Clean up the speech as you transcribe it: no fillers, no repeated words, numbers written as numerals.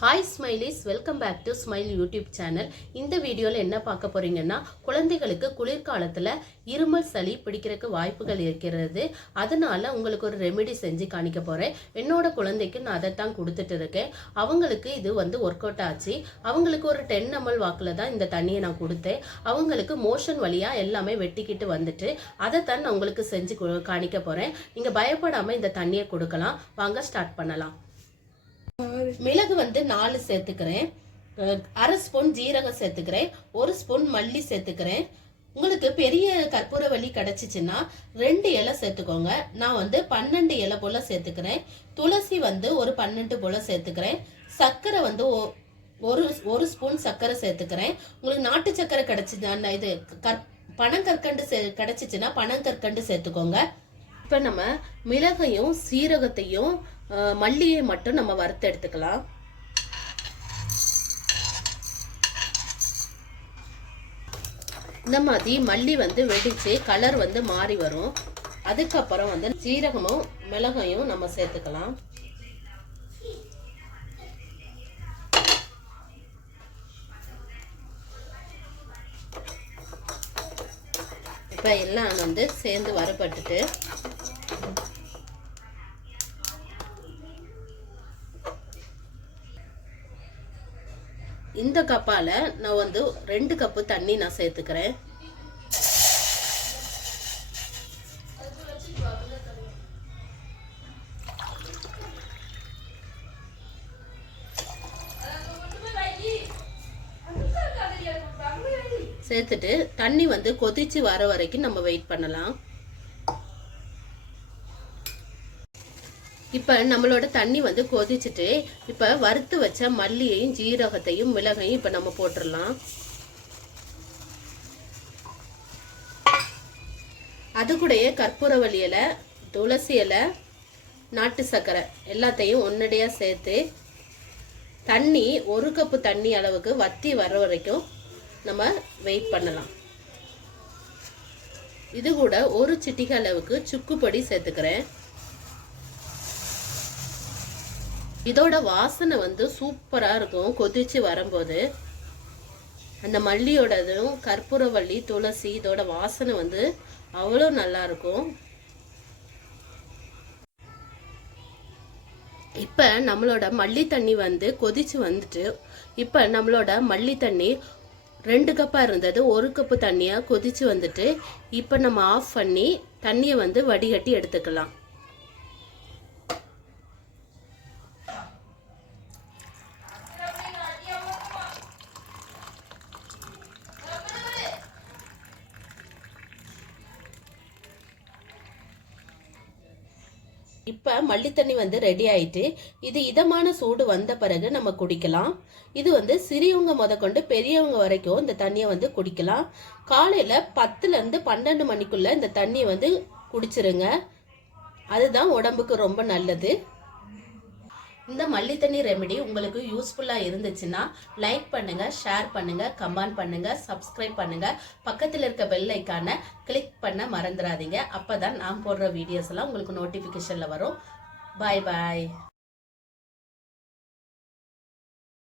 Hi smileys, welcome back to smile YouTube channel. இந்த வீடியோவில் என்ன பார்க்க போறீங்கன்னா, குழந்தைகளுக்கு குளிர்காலத்தில் இருமல் சளி பிடிக்கிறதுக்கு வாய்ப்புகள் இருக்கிறது. அதனால உங்களுக்கு ஒரு ரெமெடி செஞ்சு காணிக்க போகிறேன். என்னோட குழந்தைக்கு நான் அதைத்தான் கொடுத்துட்டு இருக்கேன். அவங்களுக்கு இது ஒர்க் அவுட் ஆச்சு. அவங்களுக்கு ஒரு 10 ml வாக்கில் தான் இந்த தண்ணியை நான் கொடுத்தேன். அவங்களுக்கு மோஷன் வழியாக எல்லாமே வெட்டிக்கிட்டு வந்துட்டு அதைத்தான் நான் உங்களுக்கு செஞ்சு காணிக்க போகிறேன். நீங்கள் பயப்படாமல் இந்த தண்ணியை கொடுக்கலாம். வாங்க ஸ்டார்ட் பண்ணலாம். மிளகு 4 சேர்த்துக்கிறேன். 1/2 ஸ்பூன் ஜீரகம் சேர்த்துக்கிறேன். 1 ஸ்பூன் மல்லி சேர்த்துக்கிறேன். உங்களுக்கு பெரிய கற்பூரவள்ளி கிடைச்சிச்சுன்னா 2 இலை சேர்த்துக்கோங்க. நான் 12 இலை போல சேர்த்துக்கிறேன். துளசி ஒரு 12 போல சேர்த்துக்கிறேன். சர்க்கரை ஒரு ஸ்பூன் சர்க்கரை சேர்த்துக்கிறேன். உங்களுக்கு நாட்டு சர்க்கரை கிடைச்சிச்சுன்னா இது பனங்கற்கண்டு கிடைச்சிச்சுன்னா பனங்கற்கண்டு சேர்த்துக்கோங்க. இப்போ நம்ம மிளகையும் சீரகத்தையும் மல்லியை மட்டும் நம்ம வறுத்து எடுத்துக்கலாம். இந்த மாதிரி மல்லி வெடிச்சு கலர் மாறி வரும். அதுக்கப்புறம் சீரகமும் மிளகையும் நம்ம சேர்த்துக்கலாம். இப்போ எல்லாம் சேர்ந்து வறுபட்டுட்டு இந்த கப்பால நான் 2 கப்பு தண்ணி நான் சேர்த்துக்கிறேன். சேர்த்துட்டு தண்ணி கொதிச்சு வர வரைக்கும் நம்ம வெயிட் பண்ணலாம். இப்போ நம்மளோட தண்ணி கொதிச்சுட்டு இப்போ வறுத்து வச்ச மல்லியையும் ஜீரகத்தையும் மிளகையும் இப்போ நம்ம போட்டுடலாம். அது கூடயே கற்பூரவள்ளி இலை, துளசி இலை, நாட்டு சர்க்கரை எல்லாத்தையும் ஒன்னடியாக சேர்த்து தண்ணி 1 கப்பு தண்ணி அளவுக்கு வத்தி வர வரைக்கும் நம்ம வெயிட் பண்ணலாம். இது கூட ஒரு சிட்டிகை அளவுக்கு சுக்கு பொடி சேர்த்துக்கிறேன். இதோட வாசனை சூப்பரா இருக்கும். கொதிச்சு வரும்போது அந்த மல்லியோடதும் கற்பூரவள்ளி துளசி இதோட வாசனை அவ்வளோ நல்லா இருக்கும். இப்ப நம்மளோட மல்லி தண்ணி கொதிச்சு வந்துட்டு இப்ப நம்மளோட மல்லி தண்ணி 2 கப்பா இருந்தது 1 கப்பு தண்ணியா கொதிச்சு வந்துட்டு இப்ப நம்ம ஆஃப் பண்ணி தண்ணியை வடிகட்டி எடுத்துக்கலாம். இப்போ மல்லி தண்ணி ரெடி ஆயிட்டு இது இதமான சூடு வந்த பிறகு நம்ம குடிக்கலாம். இது சிறியவங்க முதற்கொண்டு பெரியவங்க வரைக்கும் இந்த தண்ணியை குடிக்கலாம். காலையில் 10லேருந்து 12 மணிக்குள்ள இந்த தண்ணியை குடிச்சிருங்க. அதுதான் உடம்புக்கு ரொம்ப நல்லது. இந்த மல்லி தண்ணி ரெமெடி உங்களுக்கு யூஸ்ஃபுல்லாக இருந்துச்சுன்னா லைக் பண்ணுங்க, ஷேர் பண்ணுங்க, கமெண்ட் பண்ணுங்க, சப்ஸ்கிரைப் பண்ணுங்க. பக்கத்தில் இருக்க பெல் ஐக்கானை கிளிக் பண்ண மறந்துடாதீங்க. அப்பதான் நான் போடுற வீடியோஸ் எல்லாம் உங்களுக்கு நோட்டிஃபிகேஷன்ல வரும். பாய் பாய்.